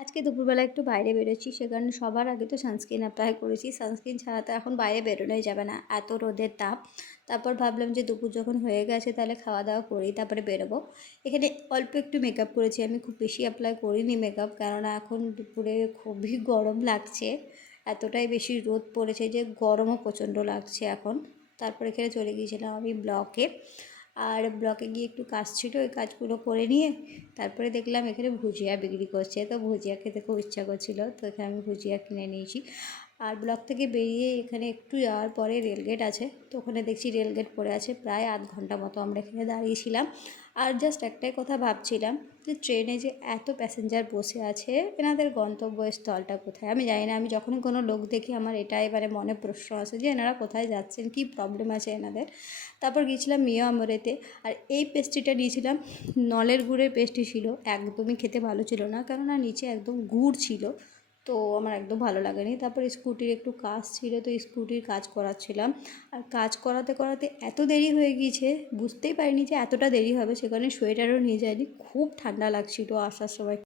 আজকে দুপুরবেলা একটু বাইরে বেরোচ্ছি, সে কারণে সবার আগে তো সানস্ক্রিন অ্যাপ্লাই করেছি। সানস্ক্রিন ছাড়া তো এখন বাইরে বেরোনোই যাবে না, এত রোদের তাপ। তারপর ভাবলাম যে দুপুর যখন হয়ে গেছে তাহলে খাওয়া দাওয়া করেই তারপরে বেরোবো। এখানে অল্প একটু মেকআপ করেছি, আমি খুব বেশি অ্যাপ্লাই করিনি মেকআপ, কেননা এখন দুপুরে খুবই গরম লাগছে। এতটাই বেশি রোদ পড়েছে যে গরমও প্রচণ্ড লাগছে এখন। তারপর এখানে চলে গিয়েছিলাম আমি ব্লকে। আর ব্লকে গিয়ে একটু কাজ ছিল, ওই কাজগুলো করে নিয়ে তারপরে দেখলাম এখানে ভুজিয়া বিক্রি করছে, তো ভুজিয়া খেতে খুব ইচ্ছা করছিল, তো এখানে আমি ভুজিয়া কিনে নিয়েছি। আর ব্লক থেকে বেরিয়ে এখানে একটু যাওয়ার পরে রেলগেট আছে, তো ওখানে দেখছি রেলগেট পড়ে আছে, প্রায় আধ ঘন্টা মতো আমরা এখানে দাঁড়িয়েছিলাম। আর জাস্ট একটাই কথা ভাবছিলাম যে ট্রেনে যে এত প্যাসেঞ্জার বসে আছে, এনাদের গন্তব্যস্থলটা কোথায় আমি জানি না। আমি যখনই কোনো লোক দেখি আমার এটা এবারে মনে প্রশ্ন আসে যে এনারা কোথায় যাচ্ছেন, কী প্রবলেম আছে এনাদের। তারপর গিয়েছিলাম মিয়ামরেতে। আর এই পেস্ট্রিটা নিয়েছিলাম, নলের গুড়ের পেস্ট্রি ছিল, একদমই খেতে ভালো ছিল না, কেননা নিচে একদম গুড় ছিল, তো আমার একদম ভালো লাগেনি। তারপর স্কুটির একটু কাজ ছিল, তো স্কুটির কাজ করাচ্ছিলাম। আর কাজ করাতে করাতে এত দেরি হয়ে গিয়েছে, বুঝতেই পারিনি যে এতটা দেরি হবে, সে কারণে সোয়েটারও নিয়ে যায়নি, খুব ঠান্ডা লাগছিল আসার সময়।